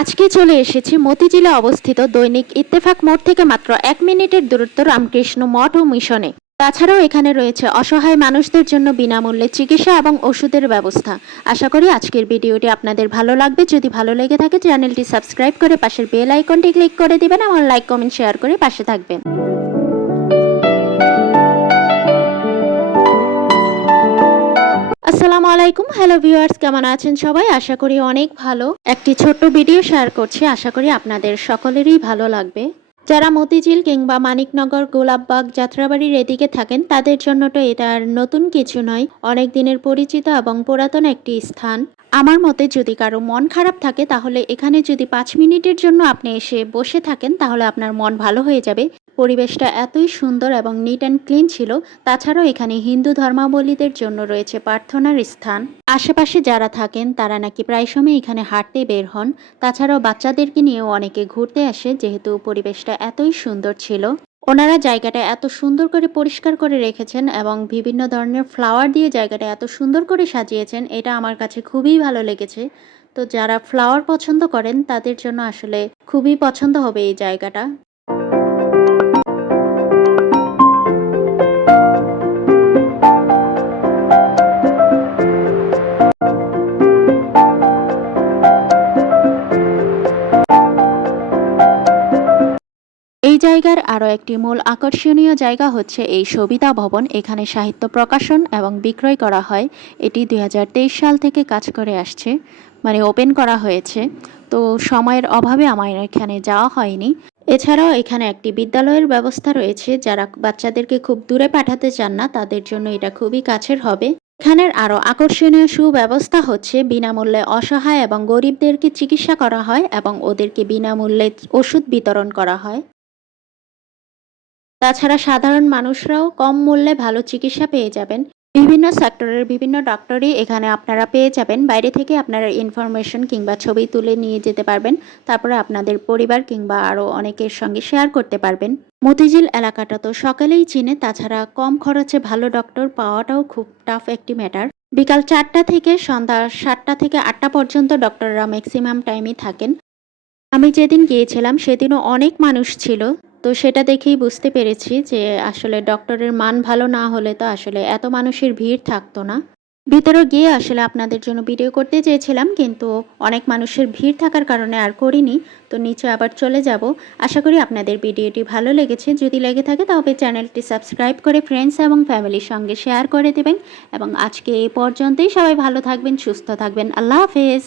আজকে চলে এসেছি মতিঝিলে অবস্থিত দৈনিক ইত্তেফাক মোড় থেকে মাত্র এক মিনিটের দূরত্ব রামকৃষ্ণ মঠ ও মিশনে। তাছাড়াও এখানে রয়েছে অসহায় মানুষদের জন্য বিনামূল্যে চিকিৎসা এবং ওষুধের ব্যবস্থা। আশা করি আজকের ভিডিওটি আপনাদের ভালো লাগবে। যদি ভালো লেগে থাকে, চ্যানেলটি সাবস্ক্রাইব করে পাশের বেল আইকনটি ক্লিক করে দিবেন এবং লাইক, কমেন্ট, শেয়ার করে পাশে থাকবেন। আসসালামু আলাইকুম। হ্যালো ভিউয়ার্স কেমন আছেন সবাই? আশা করি অনেক ভালো। একটি ছোট্ট ভিডিও শেয়ার করছি। আশা করি আপনাদের সকলেরই ভালো লাগবে। যারা মতিঝিল কিংবা মানিকনগর গোলাপবাগ যাত্রাবাড়ির এদিকে থাকেন, তাদের জন্য তো এটা আর নতুন কিছু নয়। অনেক দিনের পরিচিত এবং পুরাতন একটি স্থান। আমার মতে যদি কারও মন খারাপ থাকে, তাহলে এখানে যদি পাঁচ মিনিটের জন্য আপনি এসে বসে থাকেন, তাহলে আপনার মন ভালো হয়ে যাবে। পরিবেশটা এতই সুন্দর এবং নিট অ্যান্ড ক্লিন ছিল, তাছাড়াও এখানে হিন্দু ধর্মাবলীদের জন্য রয়েছে প্রার্থনার স্থান। আশেপাশে যারা থাকেন, তারা নাকি প্রায় সময় এখানে হাঁটতে বের হন। তাছাড়াও বাচ্চাদেরকে নিয়েও অনেকে ঘুরতে আসে, যেহেতু পরিবেশটা এতই সুন্দর ছিল। ওনারা জায়গাটা এত সুন্দর করে পরিষ্কার করে রেখেছেন এবং বিভিন্ন ধরনের ফ্লাওয়ার দিয়ে জায়গাটা এত সুন্দর করে সাজিয়েছেন, এটা আমার কাছে খুবই ভালো লেগেছে। তো যারা ফ্লাওয়ার পছন্দ করেন, তাদের জন্য আসলে খুবই পছন্দ হবে এই জায়গাটা। জায়গার আরও একটি মূল আকর্ষণীয় জায়গা হচ্ছে এই সবিতা ভবন। এখানে সাহিত্য প্রকাশন এবং বিক্রয় করা হয়। এটি দুই হাজার তেইশ সাল থেকে কাজ করে আসছে মানে ওপেন করা হয়েছে। তো সময়ের অভাবে আমার এখানে যাওয়া হয়নি। এছাড়াও এখানে একটি বিদ্যালয়ের ব্যবস্থা রয়েছে, যারা বাচ্চাদেরকে খুব দূরে পাঠাতে চান না, তাদের জন্য এটা খুবই কাছের হবে। এখানের আরও আকর্ষণীয় সুব্যবস্থা হচ্ছে, বিনামূল্যে অসহায় এবং গরিবদেরকে চিকিৎসা করা হয় এবং ওদেরকে বিনামূল্যে ওষুধ বিতরণ করা হয়। তাছাড়া সাধারণ মানুষরাও কম মূল্যে ভালো চিকিৎসা পেয়ে যাবেন। বিভিন্ন সেক্টরের বিভিন্ন ডক্টরই এখানে আপনারা পেয়ে যাবেন। বাইরে থেকে আপনারা ইনফরমেশন কিংবা ছবি তুলে নিয়ে যেতে পারবেন। তারপরে আপনাদের পরিবার কিংবা আরও অনেকের সঙ্গে শেয়ার করতে পারবেন। মতিঝিল এলাকাটা তো সকালেই চিনে। তাছাড়া কম খরচে ভালো ডক্টর পাওয়াটাও খুব টাফ একটি ম্যাটার বিকাল চারটা থেকে সন্ধ্যা সাতটা থেকে আটটা পর্যন্ত ডক্টররা ম্যাক্সিমাম টাইমই থাকেন। আমি যেদিন গিয়েছিলাম, সেদিনও অনেক মানুষ ছিল। তো সেটা দেখেই বুঝতে পেরেছি যে আসলে ডক্টরের মান ভালো না হলে তো আসলে এত মানুষের ভিড় থাকতো না। ভিতরে গিয়ে আসলে আপনাদের জন্য ভিডিও করতে চেয়েছিলাম, কিন্তু অনেক মানুষের ভিড় থাকার কারণে আর করিনি। তো নিচে আবার চলে যাব। আশা করি আপনাদের ভিডিওটি ভালো লেগেছে। যদি লেগে থাকে তবে চ্যানেলটি সাবস্ক্রাইব করে ফ্রেন্ডস এবং ফ্যামিলির সঙ্গে শেয়ার করে দেবেন। এবং আজকে এই পর্যন্তই। সবাই ভালো থাকবেন, সুস্থ থাকবেন। আল্লাহ হাফেজ।